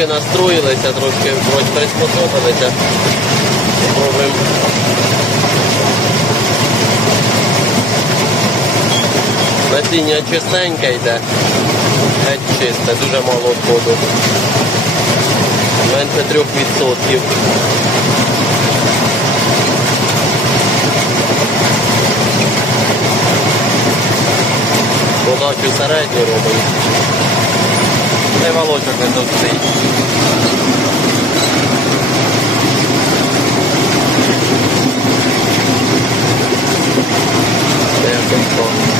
Трошки настроїлися, трошки приспособилися. Пробуємо. Насіння чистеньке йде. Геть чисте, дуже мало відходу. Менше трьох відсотків. Подачу середню робимо. Волочок не товстий. Якось так.